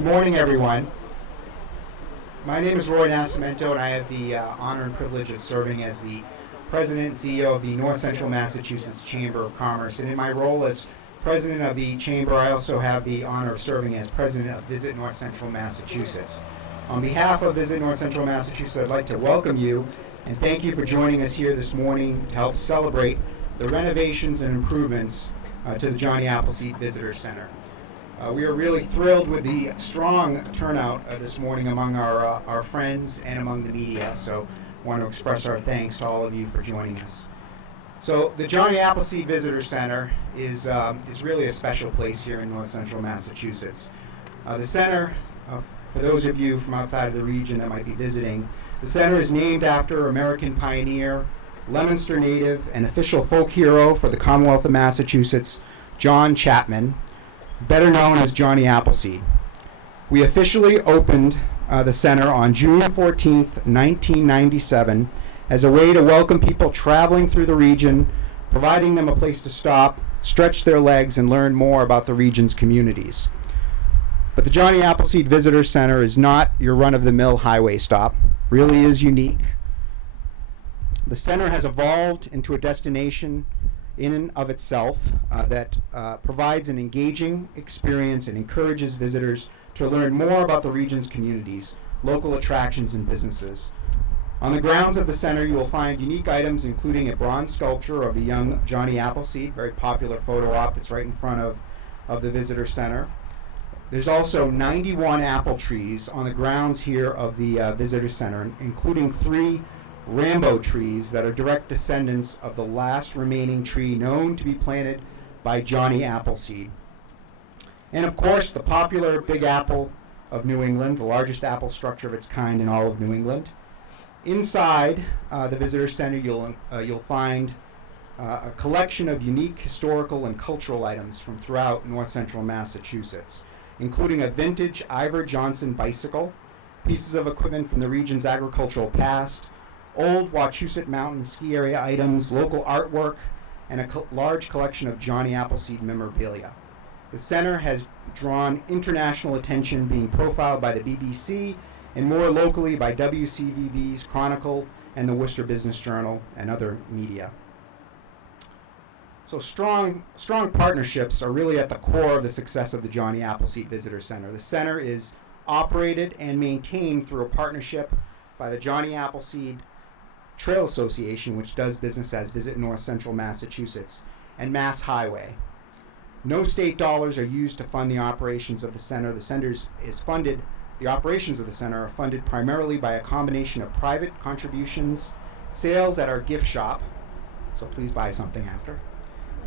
Good morning, everyone. My name is Roy Nascimento, and I have the honor and privilege of serving as the President and CEO of the North Central Massachusetts Chamber of Commerce. And in my role as President of the Chamber, I also have the honor of serving as President of Visit North Central Massachusetts. On behalf of Visit North Central Massachusetts, I'd like to welcome you and thank you for joining us here this morning to help celebrate the renovations and improvements to the Johnny Appleseed Visitor Center. We are really thrilled with the strong turnout this morning among our friends and among the media, so I want to express our thanks to all of you for joining us. So the Johnny Appleseed Visitor Center is really a special place here in North Central Massachusetts. The center, for those of you from outside of the region that might be visiting, the center is named after American pioneer, Leominster native, and official folk hero for the Commonwealth of Massachusetts, John Chapman, better known as Johnny Appleseed. We officially opened the center on June 14th, 1997, as a way to welcome people traveling through the region, providing them a place to stop, stretch their legs, and learn more about the region's communities. But the Johnny Appleseed Visitor Center is not your run-of-the-mill highway stop. It really is unique. The center has evolved into a destination in and of itself that provides an engaging experience and encourages visitors to learn more about the region's communities, local attractions, and businesses. On the grounds of the center, you will find unique items, including a bronze sculpture of the young Johnny Appleseed, very popular photo op that's right in front of the visitor center. There's also 91 apple trees on the grounds here of the visitor center, including 3 Rambo trees that are direct descendants of the last remaining tree known to be planted by Johnny Appleseed. And of course, the popular Big Apple of New England, the largest apple structure of its kind in all of New England. Inside the visitor center, you'll find a collection of unique historical and cultural items from throughout North Central Massachusetts, including a vintage Ivor Johnson bicycle, pieces of equipment from the region's agricultural past, old Wachusett Mountain ski area items, local artwork, and a large collection of Johnny Appleseed memorabilia. The center has drawn international attention, being profiled by the BBC and more locally by WCVB's Chronicle and the Worcester Business Journal and other media. So strong partnerships are really at the core of the success of the Johnny Appleseed Visitor Center. The center is operated and maintained through a partnership by the Johnny Appleseed Trail Association, which does business as Visit North Central Massachusetts, and Mass Highway. No state dollars are used to fund the operations of the center. The operations of the center are funded primarily by a combination of private contributions, sales at our gift shop, so please buy something after,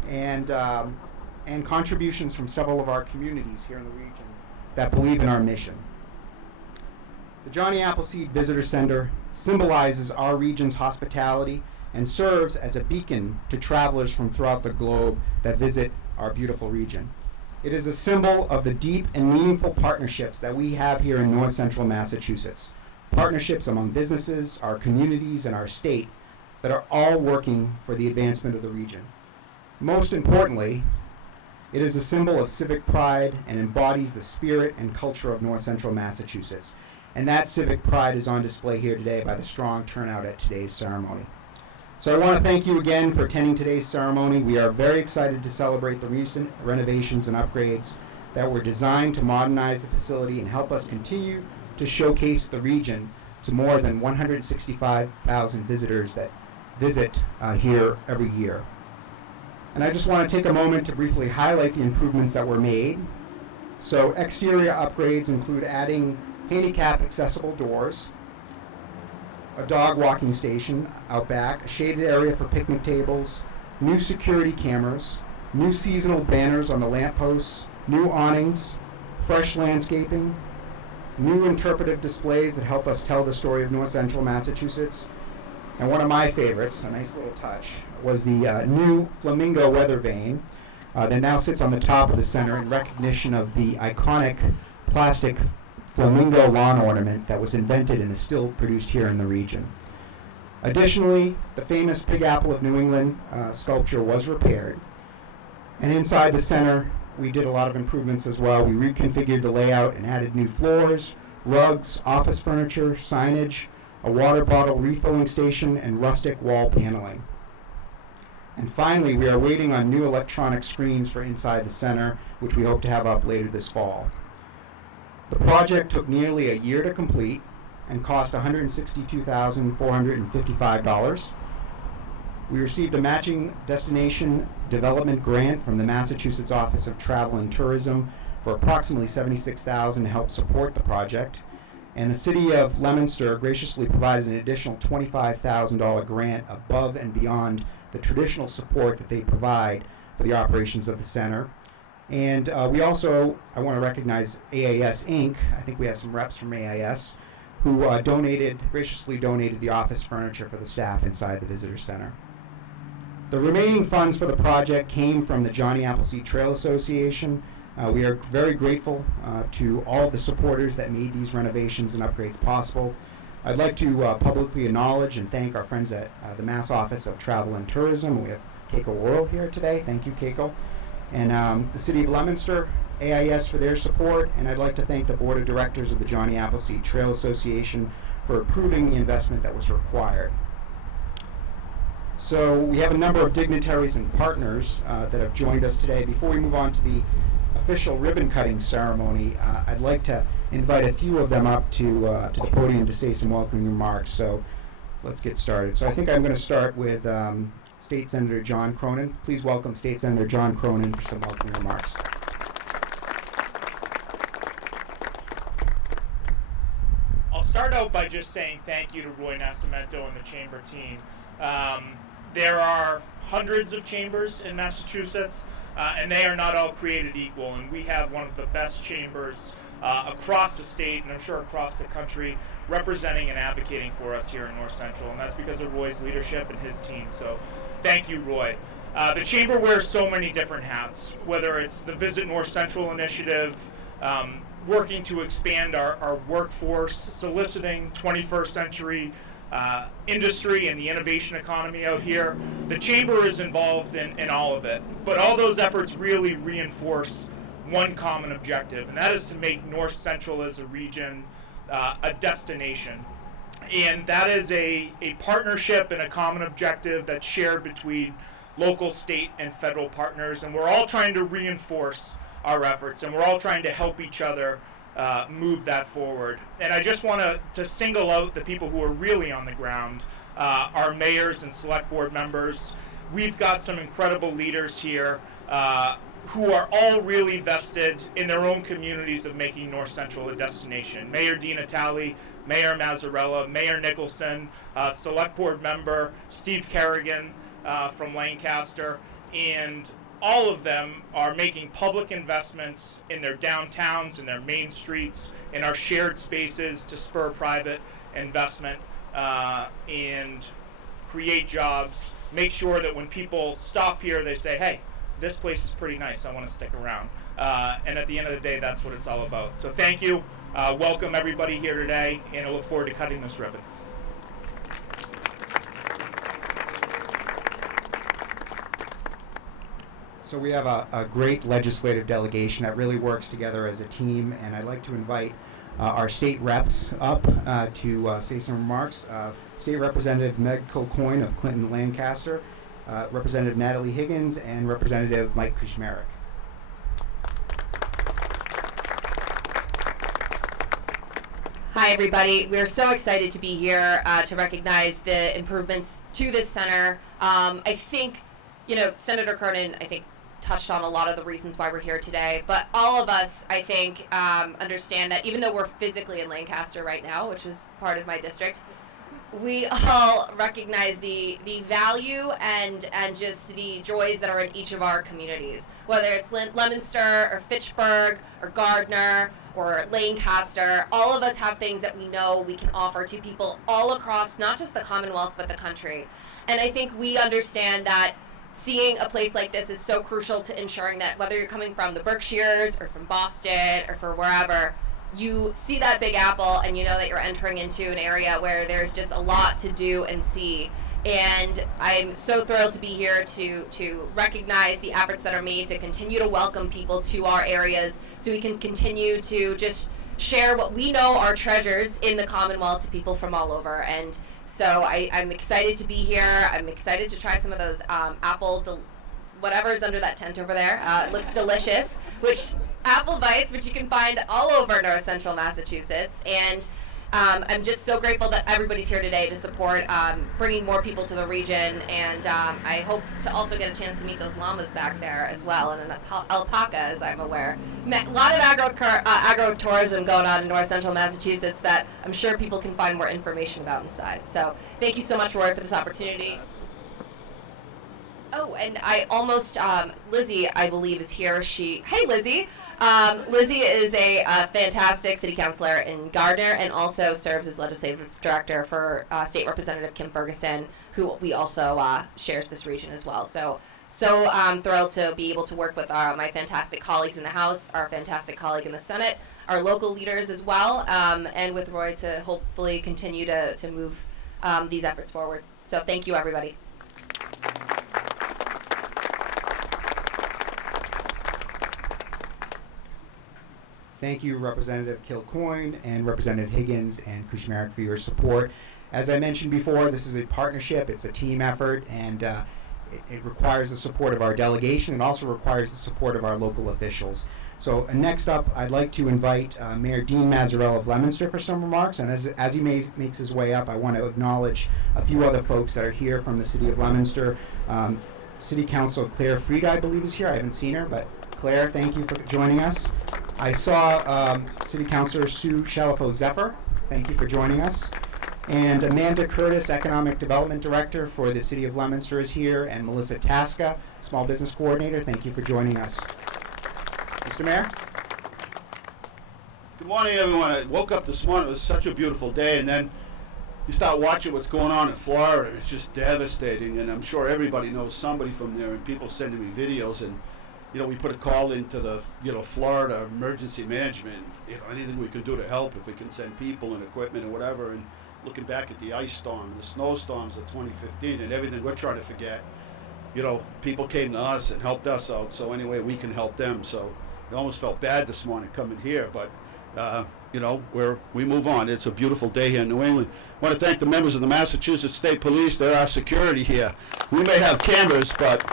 and contributions from several of our communities here in the region that believe in our mission. The Johnny Appleseed Visitor Center symbolizes our region's hospitality and serves as a beacon to travelers from throughout the globe that visit our beautiful region. It is a symbol of the deep and meaningful partnerships that we have here in North Central Massachusetts, partnerships among businesses, our communities, and our state that are all working for the advancement of the region. Most importantly, it is a symbol of civic pride and embodies the spirit and culture of North Central Massachusetts. And that civic pride is on display here today by the strong turnout at today's ceremony. So I want to thank you again for attending today's ceremony. We are very excited to celebrate the recent renovations and upgrades that were designed to modernize the facility and help us continue to showcase the region to more than 165,000 visitors that visit here every year. And I just want to take a moment to briefly highlight the improvements that were made. So exterior upgrades include adding handicap accessible doors, a dog walking station out back, a shaded area for picnic tables, new security cameras, new seasonal banners on the lampposts, new awnings, fresh landscaping, new interpretive displays that help us tell the story of North Central Massachusetts. And one of my favorites, a nice little touch, was the new flamingo weather vane that now sits on the top of the center in recognition of the iconic plastic flamingo lawn ornament that was invented and is still produced here in the region. Additionally, the famous Big Apple of New England sculpture was repaired, and inside the center we did a lot of improvements as well. We reconfigured the layout and added new floors, rugs, office furniture, signage, a water bottle refilling station, and rustic wall paneling. And finally, we are waiting on new electronic screens for inside the center, which we hope to have up later this fall. The project took nearly a year to complete and cost $162,455. We received a matching destination development grant from the Massachusetts Office of Travel and Tourism for approximately $76,000 to help support the project. And the city of Leominster graciously provided an additional $25,000 grant above and beyond the traditional support that they provide for the operations of the center. And we also, I want to recognize AIS Inc. I think we have some reps from AIS who graciously donated the office furniture for the staff inside the visitor center. The remaining funds for the project came from the Johnny Appleseed Trail Association. We are very grateful to all the supporters that made these renovations and upgrades possible. I'd like to publicly acknowledge and thank our friends at the Mass Office of Travel and Tourism. We have Keiko Worrell here today. Thank you, Keiko. And the City of Leominster, AIS for their support, and I'd like to thank the Board of Directors of the Johnny Appleseed Trail Association for approving the investment that was required. So we have a number of dignitaries and partners that have joined us today. Before we move on to the official ribbon cutting ceremony, I'd like to invite a few of them up to the podium to say some welcoming remarks. So let's get started. So I think I'm going to start with State Senator John Cronin. Please welcome State Senator John Cronin for some welcoming remarks. I'll start out by just saying thank you to Roy Nascimento and the Chamber team. There are hundreds of chambers in Massachusetts, and they are not all created equal, and we have one of the best chambers across the state, and I'm sure across the country, representing and advocating for us here in North Central, and that's because of Roy's leadership and his team, so thank you, Roy. The Chamber wears so many different hats, whether it's the Visit North Central initiative, working to expand our workforce, soliciting 21st century industry and the innovation economy out here. The Chamber is involved in all of it, but all those efforts really reinforce one common objective, and that is to make North Central as a region a destination. And that is a partnership and a common objective that's shared between local, state, and federal partners, and we're all trying to reinforce our efforts, and we're all trying to help each other move that forward. And I just want to single out the people who are really on the ground, our mayors and select board members. We've got some incredible leaders here who are all really vested in their own communities of making North Central a destination. Mayor Di Natale, Mayor Mazzarella, Mayor Nicholson, select board member Steve Kerrigan from Lancaster, and all of them are making public investments in their downtowns, in their main streets, in our shared spaces to spur private investment and create jobs. Make sure that when people stop here, they say, hey, this place is pretty nice, I want to stick around. And at the end of the day, that's what it's all about. So thank you. Welcome everybody here today, and I look forward to cutting this ribbon. So we have a great legislative delegation that really works together as a team, and I'd like to invite our state reps up to say some remarks. State Representative Meg Kilcoyne of Clinton Lancaster, Representative Natalie Higgins, and Representative Mike Kuchmarek. Hi, everybody. We're so excited to be here to recognize the improvements to this center. I think, Senator Cronin, touched on a lot of the reasons why we're here today, but all of us, I think, understand that even though we're physically in Lancaster right now, which is part of my district, we all recognize the value and just the joys that are in each of our communities, whether it's Leominster or Fitchburg or Gardner or Lancaster. All of us have things that we know we can offer to people all across not just the Commonwealth but the country. And I think we understand that seeing a place like this is so crucial to ensuring that whether you're coming from the Berkshires or from Boston or for wherever, you see that Big Apple and you know that you're entering into an area where there's just a lot to do and see. And I'm so thrilled to be here to recognize the efforts that are made to continue to welcome people to our areas so we can continue to just share what we know are treasures in the Commonwealth to people from all over. And so I'm excited to be here. I'm excited to try some of those whatever is under that tent over there. It looks delicious, apple bites, which you can find all over North Central Massachusetts. And I'm just so grateful that everybody's here today to support bringing more people to the region, and I hope to also get a chance to meet those llamas back there as well, and an alpaca, as I'm aware. A lot of agro-tourism going on in North Central Massachusetts that I'm sure people can find more information about inside. So thank you so much, Roy, for this opportunity. Oh, and I almost, Lizzie, I believe, is here. Hey, Lizzie. Lizzie is a fantastic city councilor in Gardner and also serves as legislative director for State Representative Kim Ferguson, who we also shares this region as well. So thrilled to be able to work with my fantastic colleagues in the House, our fantastic colleague in the Senate, our local leaders as well, and with Roy to hopefully continue to move these efforts forward. So thank you, everybody. Thank you, Representative Kilcoyne and Representative Higgins and Kushmarek, for your support. As I mentioned before, this is a partnership, it's a team effort, and it requires the support of our delegation. It also requires the support of our local officials. So next up, I'd like to invite Mayor Dean Mazzarell of Leominster for some remarks, and as he makes his way up, I want to acknowledge a few other folks that are here from the city of Leominster. City Councilor Claire Frieda, I believe, is here. I haven't seen her, but Claire, thank you for joining us. I saw City Councilor Sue Shalafo-Zephyr. Thank you for joining us. And Amanda Curtis, Economic Development Director for the City of Leominster, is here. And Melissa Tasca, Small Business Coordinator. Thank you for joining us. Mr. Mayor? Good morning, everyone. I woke up this morning. It was such a beautiful day. And then you start watching what's going on in Florida. It's just devastating. And I'm sure everybody knows somebody from there. And people sending me videos. And we put a call into the, Florida Emergency Management, anything we can do to help, if we can send people and equipment and whatever. And looking back at the ice storm, the snowstorms of 2015 and everything we're trying to forget, people came to us and helped us out. So anyway, we can help them. So I almost felt bad this morning coming here, but, we move on. It's a beautiful day here in New England. I want to thank the members of the Massachusetts State Police. They're our security here. We may have cameras, but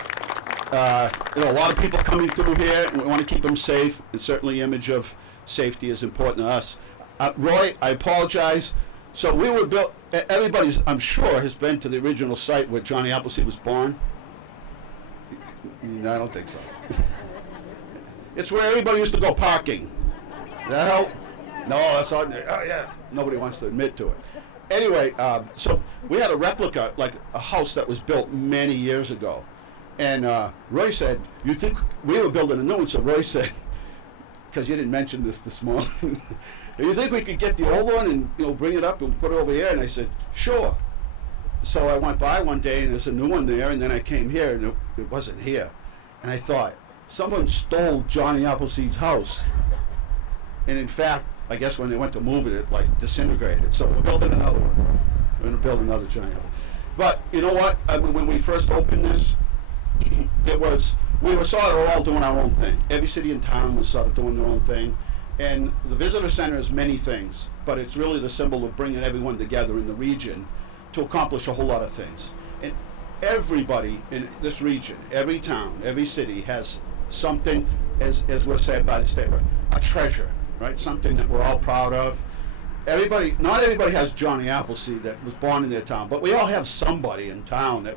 a lot of people coming through here, and we want to keep them safe, and certainly image of safety is important to us. Roy, I apologize. So we were built, everybody, I'm sure, has been to the original site where Johnny Appleseed was born. No, I don't think so. It's where everybody used to go parking. That help? No, that's all. Oh, yeah. Nobody wants to admit to it. Anyway, so we had a replica, like a house that was built many years ago. And Roy said, you think we were building a new one? So Roy said, because you didn't mention this morning, you think we could get the old one and bring it up and put it over here? And I said, sure. So I went by one day and there's a new one there, and then I came here and it wasn't here. And I thought, someone stole Johnny Appleseed's house. And in fact, I guess when they went to move it, it like disintegrated. So we're building another one. We're going to build another Johnny Appleseed. But you know what? When we first opened this, we were sort of all doing our own thing. Every city in town was sort of doing their own thing. And the visitor center is many things, but it's really the symbol of bringing everyone together in the region to accomplish a whole lot of things. And everybody in this region, every town, every city has something, as was said by the state, a treasure, right? Something that we're all proud of. Not everybody has Johnny Appleseed that was born in their town, but we all have somebody in town that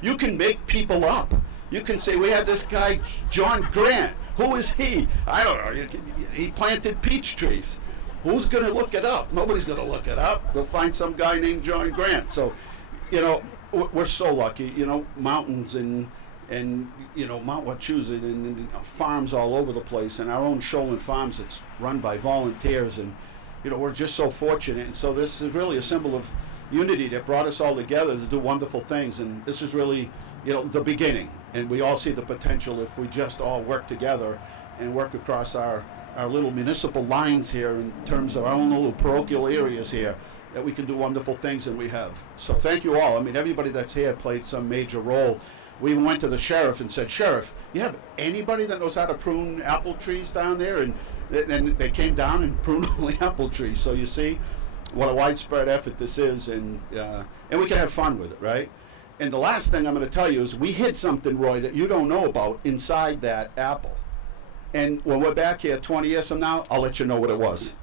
you can make people up. You can say, we have this guy, John Grant. Who is he? I don't know. He planted peach trees. Who's going to look it up? Nobody's going to look it up. They'll find some guy named John Grant. So, we're so lucky, mountains and Mount Wachusett and farms all over the place, and our own Shoalin Farms that's run by volunteers, and we're just so fortunate. And so this is really a symbol of unity that brought us all together to do wonderful things. And this is really, the beginning. And we all see the potential if we just all work together and work across our little municipal lines here in terms of our own little parochial areas here. that we can do wonderful things, and we have. So thank you all. I mean, everybody that's here played some major role. We even went to the sheriff and said, Sheriff, you have anybody that knows how to prune apple trees down there? And then they came down and pruned all the apple trees. So you see what a widespread effort this is, and we can have fun with it, right? And the last thing I'm going to tell you is we hid something, Roy, that you don't know about inside that apple. And when we're back here 20 years from now, I'll let you know what it was.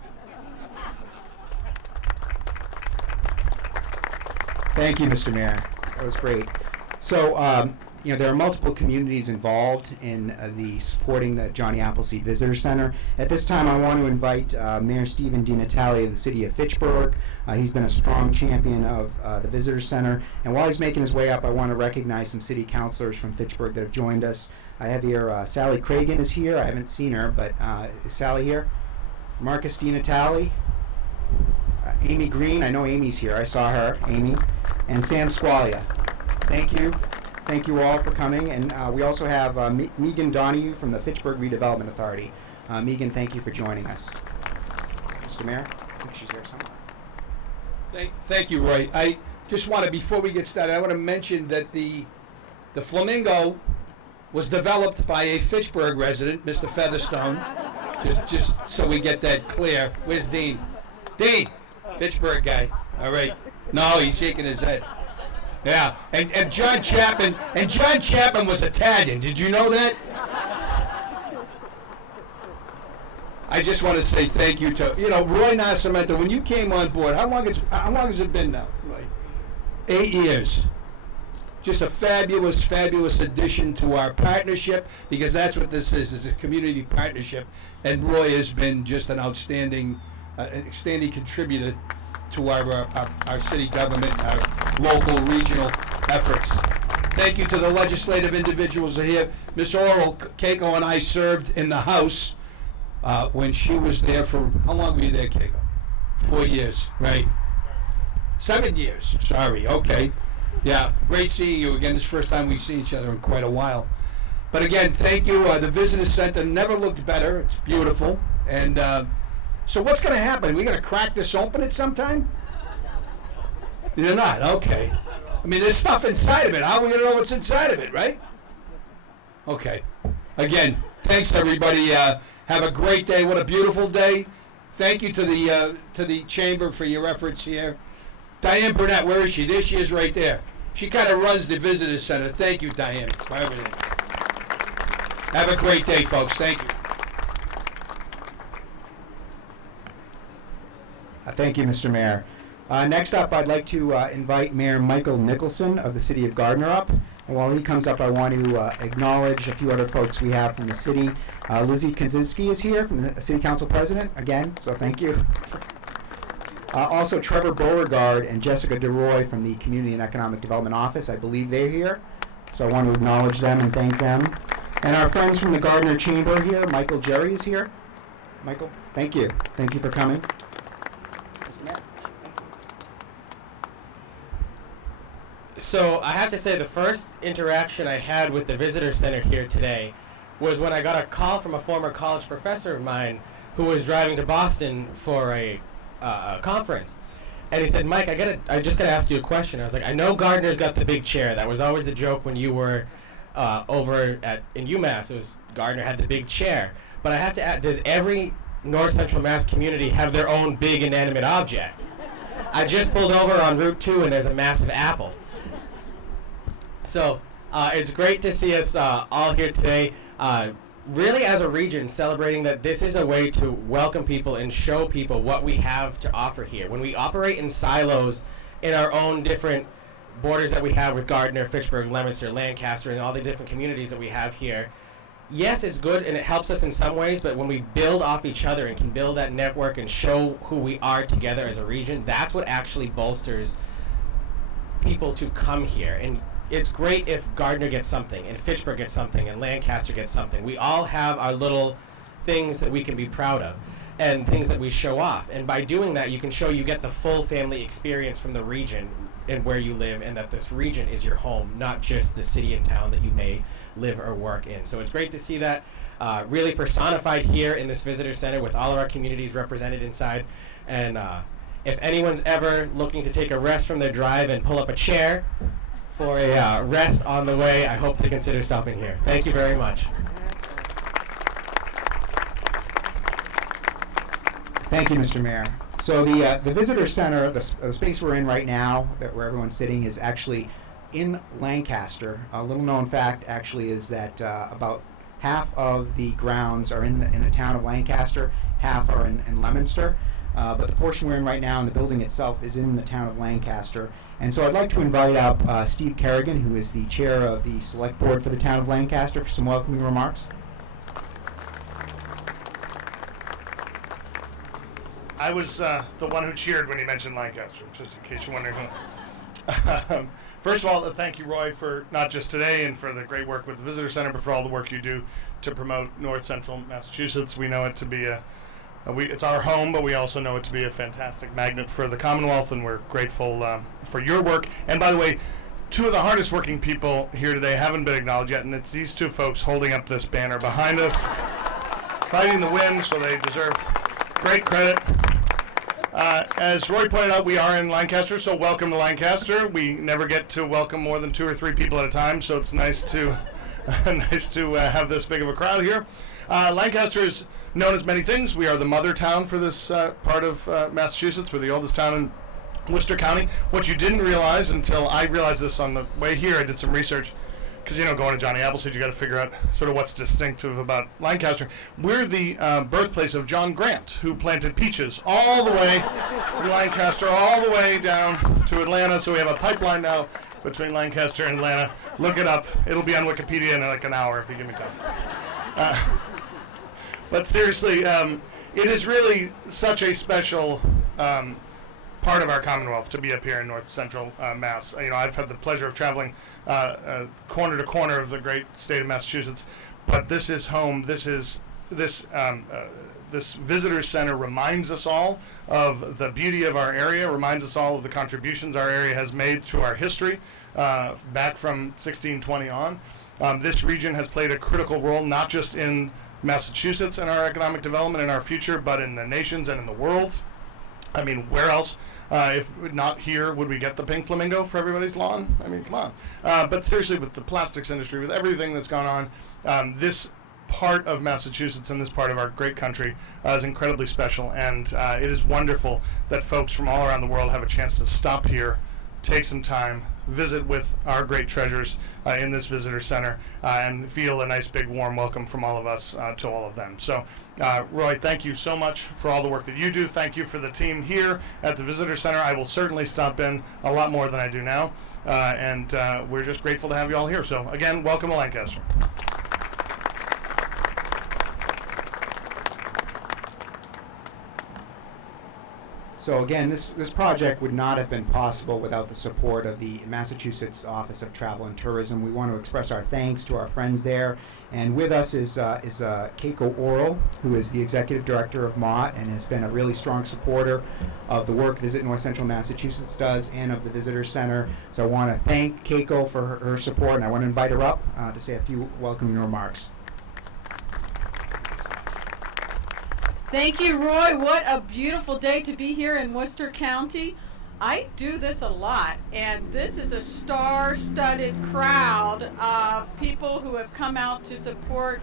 Thank you, Mr. Mayor. That was great. So, there are multiple communities involved in the supporting the Johnny Appleseed Visitor Center. At this time, I want to invite Mayor Stephen DiNatale of the city of Fitchburg. He's been a strong champion of the Visitor Center. And while he's making his way up, I want to recognize some city councilors from Fitchburg that have joined us. I have here Sally Cragen is here. I haven't seen her, but is Sally here? Marcus DiNatale. Amy Green. I know Amy's here. I saw her. Amy. And Sam Squalia. Thank you. Thank you all for coming. And we also have Megan Donahue from the Fitchburg Redevelopment Authority. Megan, thank you for joining us. Mr. Mayor, I think she's here somewhere. Thank you, Roy. I just want to, before we get started, I want to mention that the flamingo was developed by a Fitchburg resident, Mr. Featherstone. Just so we get that clear. Where's Dean? Dean, Fitchburg guy. All right. No, he's shaking his head. Yeah, and John Chapman was Italian. Did you know that? I just want to say thank you to Roy Nascimento. When you came on board, how long has it been now? Roy? 8 years. Just a fabulous, fabulous addition to our partnership, because that's what this is a community partnership. And Roy has been just an outstanding contributor to our city government, our local, regional efforts. Thank you to the legislative individuals who are here. Miss Oral Keiko and I served in the House when she was there for, how long were you there, Keiko? 4 years, right? 7 years, sorry, okay. Yeah, great seeing you again. This is the first time we've seen each other in quite a while. But again, thank you. The Visitor Center never looked better. It's beautiful. And so what's going to happen? Are we going to crack this open at some time? You're not? Okay. I mean, there's stuff inside of it. How are we going to know what's inside of it, right? Okay. Again, thanks, everybody. Have a great day. What a beautiful day. Thank you to the Chamber for your efforts here. Diane Burnett, where is she? There she is right there. She kind of runs the Visitor Center. Thank you, Diane, for everything. Have a great day, folks. Thank you. Thank you, Mr. Mayor. Next up, I'd like to invite Mayor Michael Nicholson of the City of Gardner up. And while he comes up, I want to acknowledge a few other folks we have from the city. Lizzie Kaczynski is here, from the City Council President, again, so thank you. Also, Trevor Beauregard and Jessica DeRoy from the Community and Economic Development Office. I believe they're here, so I want to acknowledge them and thank them. And our friends from the Gardner Chamber here, Michael Jerry is here. Michael, thank you. Thank you for coming. So I have to say the first interaction I had with the Visitor Center here today was when I got a call from a former college professor of mine who was driving to Boston for a conference. And he said, Mike, I just got to ask you a question. I was like, I know Gardner's got the big chair. That was always the joke when you were over in UMass. It was Gardner had the big chair. But I have to ask, does every North Central Mass community have their own big inanimate object? I just pulled over on Route 2 and there's a massive apple. So it's great to see us all here today, really as a region celebrating that this is a way to welcome people and show people what we have to offer here. When we operate in silos in our own different borders that we have with Gardner, Fitchburg, Leominster, Lancaster, and all the different communities that we have here, yes, it's good and it helps us in some ways, but when we build off each other and can build that network and show who we are together as a region, that's what actually bolsters people to come here. And it's great if Gardner gets something, and Fitchburg gets something, and Lancaster gets something. We all have our little things that we can be proud of, and things that we show off. And by doing that, you can show you get the full family experience from the region and where you live, and that this region is your home, not just the city and town that you may live or work in. So it's great to see that really personified here in this visitor center with all of our communities represented inside. And If anyone's ever looking to take a rest from their drive and pull up a chair for a rest on the way, I hope they consider stopping here. Thank you very much. Thank you, Mr. Mayor. So the visitor center, the space we're in right now, where everyone's sitting, is actually in Lancaster. A little known fact actually is that about half of the grounds are in the town of Lancaster, half are in Leominster. But the portion we're in right now, and the building itself, is in the town of Lancaster. And so I'd like to invite up Steve Kerrigan, who is the chair of the select board for the town of Lancaster, for some welcoming remarks. I was the one who cheered when he mentioned Lancaster, just in case you're wondering who. First of all, thank you, Roy, for not just today and for the great work with the Visitor Center, but for all the work you do to promote North Central Massachusetts. We know it to be it's our home, but we also know it to be a fantastic magnet for the Commonwealth, and we're grateful for your work. And by the way, two of the hardest working people here today haven't been acknowledged yet, and it's these two folks holding up this banner behind us, fighting the wind, so they deserve great credit. As Roy pointed out, we are in Lancaster, so welcome to Lancaster. We never get to welcome more than 2 or 3 people at a time, so it's nice to have this big of a crowd here. Lancaster is known as many things. We are the mother town for this part of Massachusetts. We're the oldest town in Worcester County. What you didn't realize until I realized this on the way here, I did some research, because, going to Johnny Appleseed, you got to figure out sort of what's distinctive about Lancaster. We're the birthplace of John Grant, who planted peaches all the way from Lancaster, all the way down to Atlanta. So we have a pipeline now between Lancaster and Atlanta. Look it up. It'll be on Wikipedia in like an hour if you give me time. But seriously, it is really such a special part of our Commonwealth to be up here in North Central Mass. I've had the pleasure of traveling corner to corner of the great state of Massachusetts, but this is home. This visitor center reminds us all of the beauty of our area, reminds us all of the contributions our area has made to our history back from 1620 on. This region has played a critical role, not just in Massachusetts and our economic development and our future, but in the nations and in the world. I mean, where else, if not here, would we get the pink flamingo for everybody's lawn? I mean, come on. But seriously, with the plastics industry, with everything that's gone on, this part of Massachusetts and this part of our great country is incredibly special. And it is wonderful that folks from all around the world have a chance to stop here, take some time, visit with our great treasures in this visitor center, and feel a nice big warm welcome from all of us to all of them. So Roy, thank you so much for all the work that you do. Thank you for the team here at the visitor center. I will certainly stop in a lot more than I do now, and we're just grateful to have you all here. So again, welcome to Lancaster. So again, this project would not have been possible without the support of the Massachusetts Office of Travel and Tourism. We want to express our thanks to our friends there. And with us is Keiko Oral, who is the Executive Director of Mott and has been a really strong supporter of the work Visit North Central Massachusetts does and of the Visitor Center. So I want to thank Keiko for her support, and I want to invite her up to say a few welcoming remarks. Thank you, Roy. What a beautiful day to be here in Worcester County. I do this a lot, and this is a star-studded crowd of people who have come out to support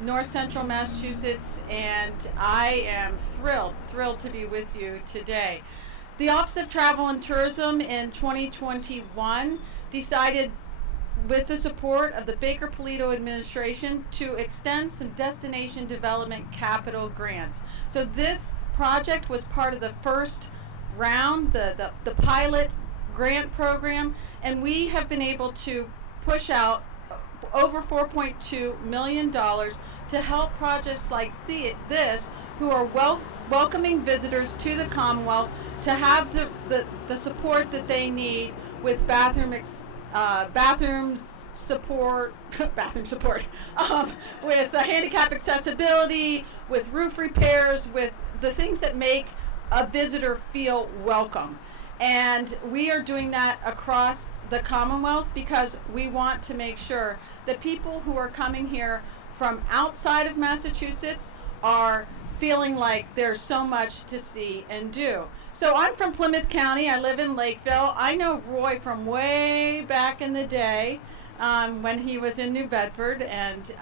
North Central Massachusetts, and I am thrilled to be with you today. The Office of Travel and Tourism in 2021 decided, with the support of the Baker-Polito administration, to extend some destination development capital grants. So this project was part of the first round, the pilot grant program, and we have been able to push out over $4.2 million to help projects like this, who are welcoming visitors to the Commonwealth, to have the support that they need with bathrooms support, with handicap accessibility, with roof repairs, with the things that make a visitor feel welcome. And we are doing that across the Commonwealth because we want to make sure that people who are coming here from outside of Massachusetts are feeling like there's so much to see and do. So I'm from Plymouth County. I live in Lakeville. I know Roy from way back in the day when he was in New Bedford, and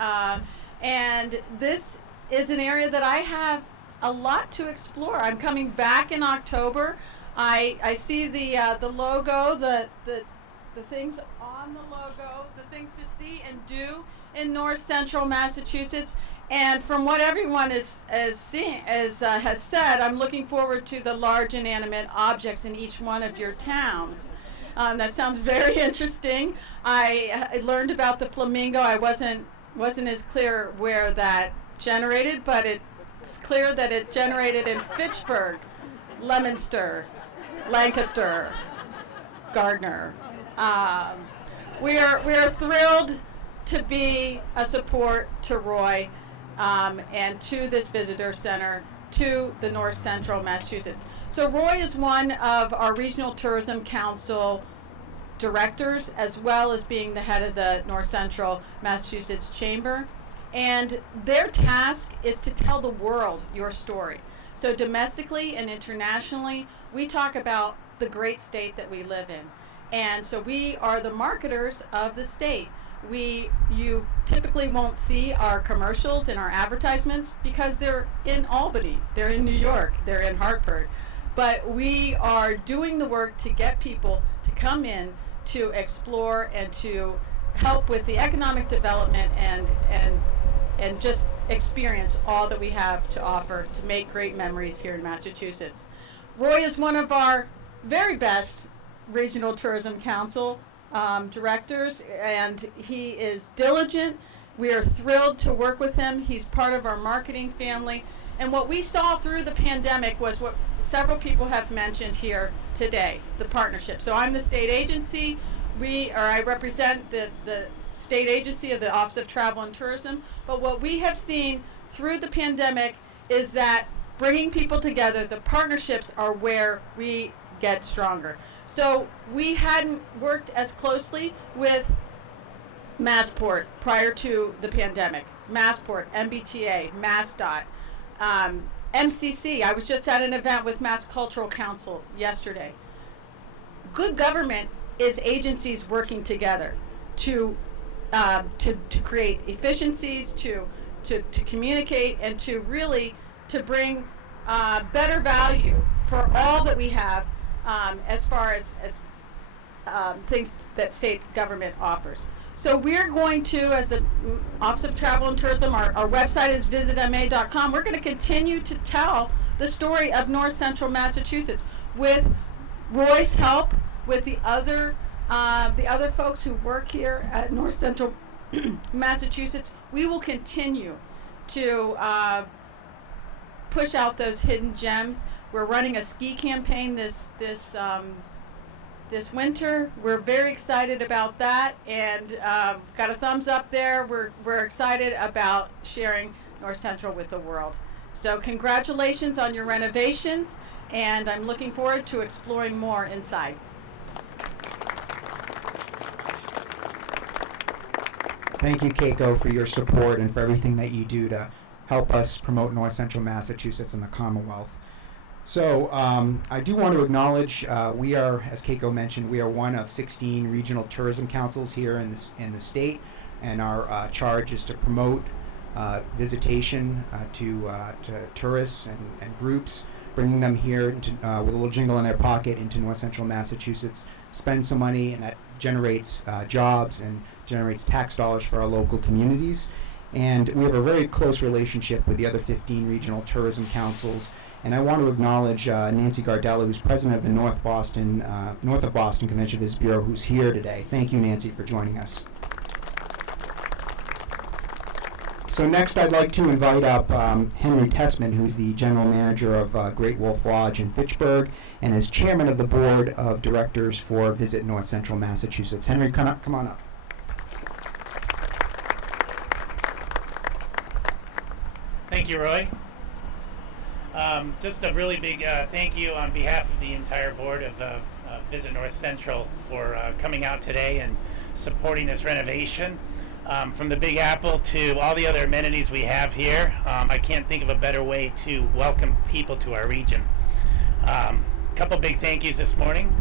this is an area that I have a lot to explore. I'm coming back in October. I see the logo, the things on the logo, the things to see and do in North Central Massachusetts. And from what everyone has said, I'm looking forward to the large inanimate objects in each one of your towns. That sounds very interesting. I learned about the flamingo. I wasn't as clear where that generated, but it's clear that it generated in Fitchburg, Leominster, Lancaster, Gardner. We are thrilled to be a support to Roy and to this visitor center, to the North Central Massachusetts. So Roy is one of our Regional Tourism Council directors, as well as being the head of the North Central Massachusetts Chamber. And their task is to tell the world your story. So domestically and internationally, we talk about the great state that we live in. And so we are the marketers of the state. You typically won't see our commercials and our advertisements because they're in Albany, they're in New York, they're in Hartford. But we are doing the work to get people to come in to explore and to help with the economic development and just experience all that we have to offer to make great memories here in Massachusetts. Roy is one of our very best Regional Tourism Council directors, and he is diligent. We are thrilled to work with him. He's part of our marketing family. And what we saw through the pandemic was what several people have mentioned here today, the partnership. So I'm the state agency. I represent the state agency of the Office of Travel and Tourism. But what we have seen through the pandemic is that bringing people together, the partnerships are where we get stronger. So we hadn't worked as closely with Massport prior to the pandemic. Massport, MBTA, MassDOT, MCC. I was just at an event with Mass Cultural Council yesterday. Good government is agencies working together to create efficiencies, to communicate, and to really to bring better value for all that we have as far as things that state government offers. So we're going to, as the Office of Travel and Tourism, our website is visitma.com. We're going to continue to tell the story of North Central Massachusetts with Roy's help, with the other folks who work here at North Central Massachusetts. We will continue to push out those hidden gems. We're running a ski campaign this winter. We're very excited about that, and got a thumbs up there. We're excited about sharing North Central with the world. So congratulations on your renovations, and I'm looking forward to exploring more inside. Thank you, Keiko, for your support and for everything that you do to help us promote North Central Massachusetts and the Commonwealth. So I do want to acknowledge we are, as Keiko mentioned, we are one of 16 regional tourism councils here in the state, and our charge is to promote visitation to tourists and groups, bringing them here with a little jingle in their pocket into North Central Massachusetts, spend some money, and that generates jobs and generates tax dollars for our local communities. And we have a very close relationship with the other 15 regional tourism councils. And I want to acknowledge Nancy Gardella, who's president of the North of Boston Convention Visitors Bureau, who's here today. Thank you, Nancy, for joining us. So next, I'd like to invite up Henry Tessman, who's the general manager of Great Wolf Lodge in Fitchburg, and is chairman of the board of directors for Visit North Central Massachusetts. Henry, come on up. Thank you, Roy. Just a really big thank you on behalf of the entire board of Visit North Central for coming out today and supporting this renovation. From the Big Apple to all the other amenities we have here, I can't think of a better way to welcome people to our region. A couple big thank yous this morning.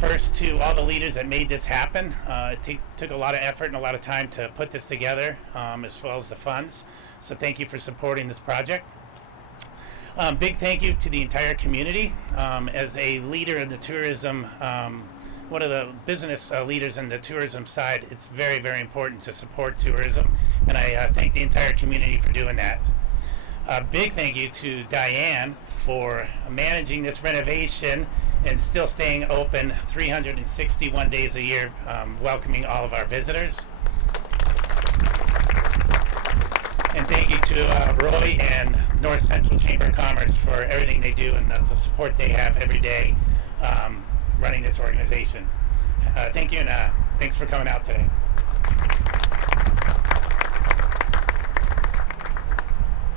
First, to all the leaders that made this happen. It took a lot of effort and a lot of time to put this together, as well as the funds. So thank you for supporting this project. Big thank you to the entire community. As a leader in the tourism, one of the business leaders in the tourism side, it's very, very important to support tourism, and I thank the entire community for doing that. A big thank you to Diane for managing this renovation and still staying open 361 days a year, welcoming all of our visitors. And thank you to Roy and North Central Chamber of Commerce for everything they do and the support they have every day running this organization. Thank you, and thanks for coming out today.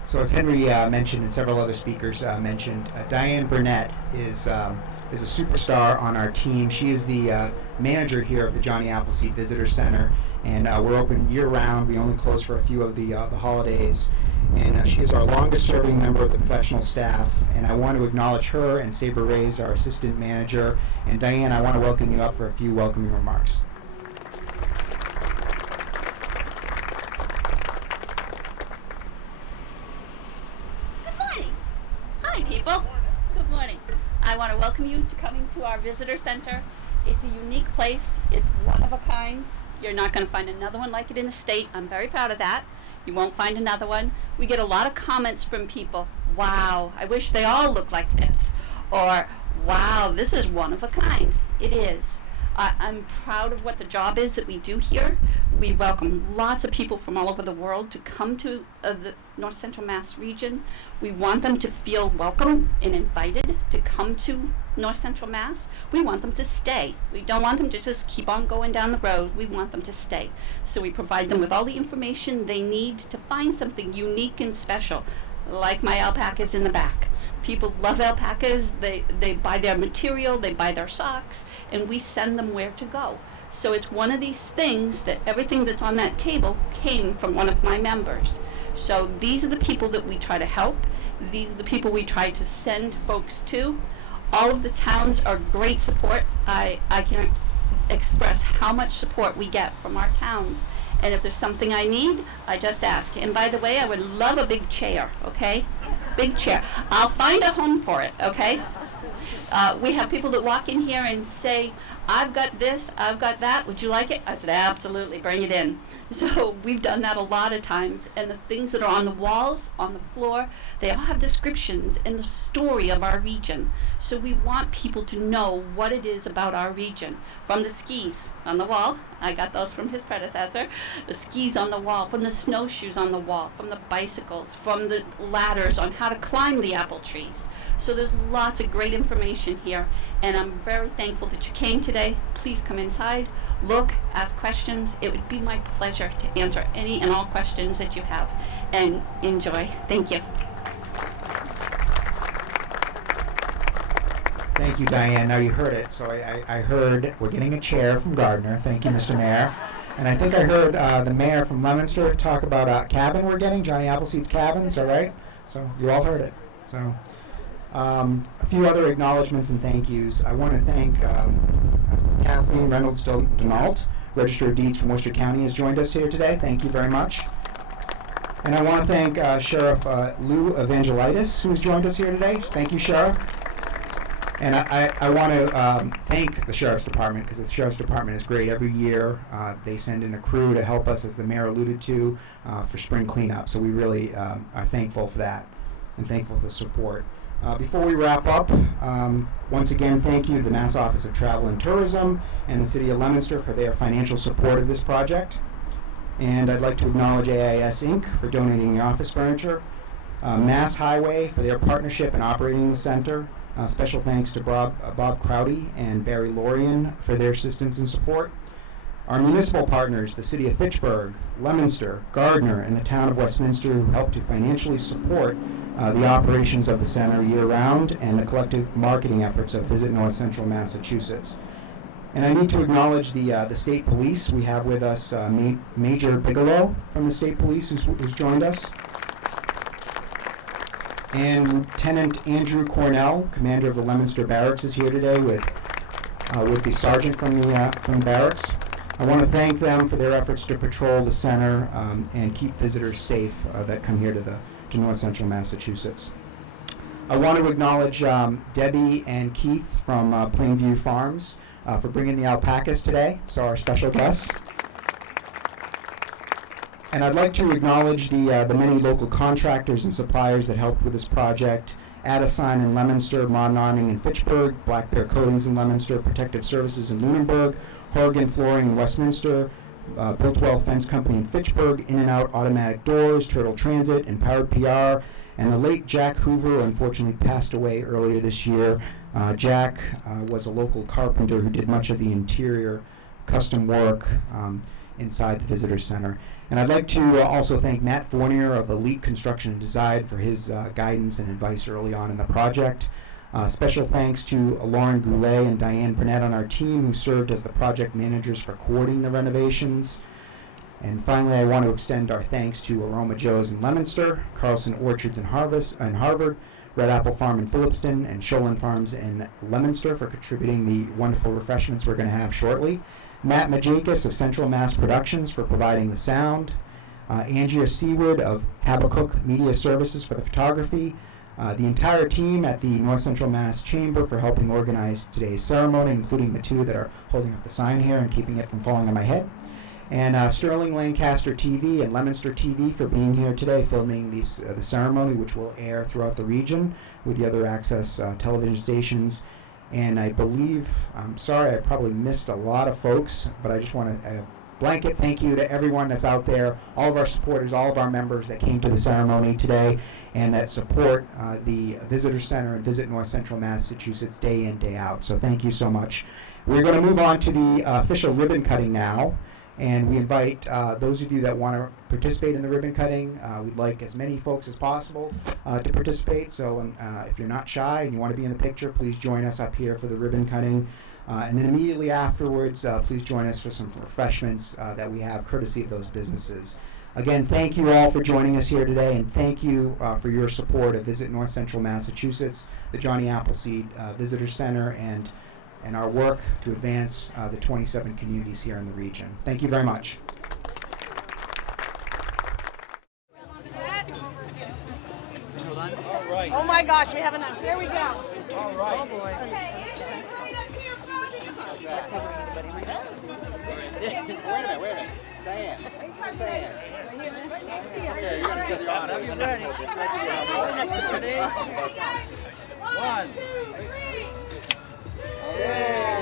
So as Henry mentioned and several other speakers mentioned, Diane Burnett is a superstar on our team. She is the manager here of the Johnny Appleseed Visitor Center, and we're open year-round. We only close for a few of the holidays. And she is our longest-serving member of the professional staff. And I want to acknowledge her and Saber Reyes, our assistant manager. And Diane, I want to welcome you up for a few welcoming remarks. Good morning. Hi, people. Good morning. I want to welcome you to coming to our visitor center. It's a unique place. It's one of a kind. You're not going to find another one like it in the state. I'm very proud of that. You won't find another one. We get a lot of comments from people. Wow, I wish they all looked like this. Or, wow, this is one of a kind. It is. I'm proud of what the job is that we do here. We welcome lots of people from all over the world to come to the North Central Mass region. We want them to feel welcome and invited to come to North Central Mass. We want them to stay. We don't want them to just keep on going down the road. We want them to stay. So we provide them with all the information they need to find something unique and special, like my alpacas in the back. People love alpacas. They buy their material, they buy their socks, and we send them where to go. So it's one of these things that everything that's on that table came from one of my members. So these are the people that we try to help. These are the people we try to send folks to. All of the towns are great support. I can't express how much support we get from our towns. And if there's something I need, I just ask. And by the way, I would love a big chair, okay? Big chair. I'll find a home for it, okay? We have people that walk in here and say, I've got this, I've got that, would you like it? I said, absolutely, bring it in. So we've done that a lot of times, and the things that are on the walls, on the floor, they all have descriptions and the story of our region. So we want people to know what it is about our region. From the skis on the wall, I got those from his predecessor, the skis on the wall, from the snowshoes on the wall, from the bicycles, from the ladders on how to climb the apple trees. So there's lots of great information here, and I'm very thankful that you came today. Please come inside, look, ask questions. It would be my pleasure to answer any and all questions that you have, and enjoy. Thank you. Thank you, Diane. Now you heard it. So I heard we're getting a chair from Gardner. Thank you, Mr. Mayor. And I think I heard the mayor from Leominster talk about a cabin we're getting, Johnny Appleseed's cabin. Is that right? So you all heard it. So a few other acknowledgments and thank yous. I want to thank Kathleen Reynolds Denault, Register of Deeds from Worcester County, has joined us here today. Thank you very much. And I want to thank Sheriff Lou Evangelitis, who's joined us here today. Thank you, Sheriff. And I want to thank the Sheriff's Department, because the Sheriff's Department is great. Every year they send in a crew to help us, as the mayor alluded to, for spring cleanup. So we really are thankful for that and thankful for the support. Before we wrap up, once again, thank you to the Mass Office of Travel and Tourism and the City of Leominster for their financial support of this project. And I'd like to acknowledge AIS Inc. for donating the office furniture, Mass Highway for their partnership in operating the center. Special thanks to Bob Crowdy and Barry Lorian for their assistance and support. Our municipal partners, the City of Fitchburg, Leominster, Gardner, and the Town of Westminster, who help to financially support the operations of the center year-round and the collective marketing efforts of Visit North Central Massachusetts. And I need to acknowledge the state police. We have with us Major Bigelow from the state police who's joined us. And Lieutenant Andrew Cornell, commander of the Leominster Barracks, is here today with the sergeant from the barracks. I want to thank them for their efforts to patrol the center and keep visitors safe that come here to North Central Massachusetts. I want to acknowledge Debbie and Keith from Plainview Farms for bringing the alpacas today, so our special guests. And I'd like to acknowledge the many local contractors and suppliers that helped with this project. Adesign in Leominster, Modern Awning in Fitchburg, Black Bear Coatings in Leominster, Protective Services in Lunenburg, Horgan Flooring in Westminster, Builtwell Fence Company in Fitchburg, In-N-Out Automatic Doors, Turtle Transit, Empowered PR, and the late Jack Hoover unfortunately passed away earlier this year. Jack was a local carpenter who did much of the interior custom work inside the Visitor Center. And I'd like to also thank Matt Fournier of Elite Construction and Design for his guidance and advice early on in the project. Special thanks to Lauren Goulet and Diane Burnett on our team who served as the project managers for coordinating the renovations. And finally, I want to extend our thanks to Aroma Joe's in Leominster, Carlson Orchards in Harvard, Red Apple Farm in Phillipston, and Sholin Farms in Leominster for contributing the wonderful refreshments we're going to have shortly. Matt Majakis of Central Mass Productions for providing the sound. Angia Seawood of Habakkuk Media Services for the photography. The entire team at the North Central Mass Chamber for helping organize today's ceremony, including the two that are holding up the sign here and keeping it from falling on my head. And Sterling Lancaster TV and Leominster TV for being here today filming the ceremony, which will air throughout the region with the other access television stations. And I believe, I'm sorry, I probably missed a lot of folks, but I just want to blanket thank you to everyone that's out there, all of our supporters, all of our members that came to the ceremony today and that support the Visitor Center and Visit North Central Massachusetts day in, day out. So thank you so much. We're going to move on to the official ribbon cutting now. And we invite those of you that want to participate in the ribbon cutting. We'd like as many folks as possible to participate. So if you're not shy and you want to be in the picture, please join us up here for the ribbon cutting. And then immediately afterwards, please join us for some refreshments that we have courtesy of those businesses. Again, thank you all for joining us here today, and thank you for your support of Visit North Central Massachusetts, the Johnny Appleseed Visitor Center, and our work to advance the 27 communities here in the region. Thank you very much. Oh my gosh, we have enough. Here we go. All right. Oh boy. Wait a minute. Diane. Okay, you're going to get the honor. Are you ready? Next to ready. 1, 2, 3. Yeah.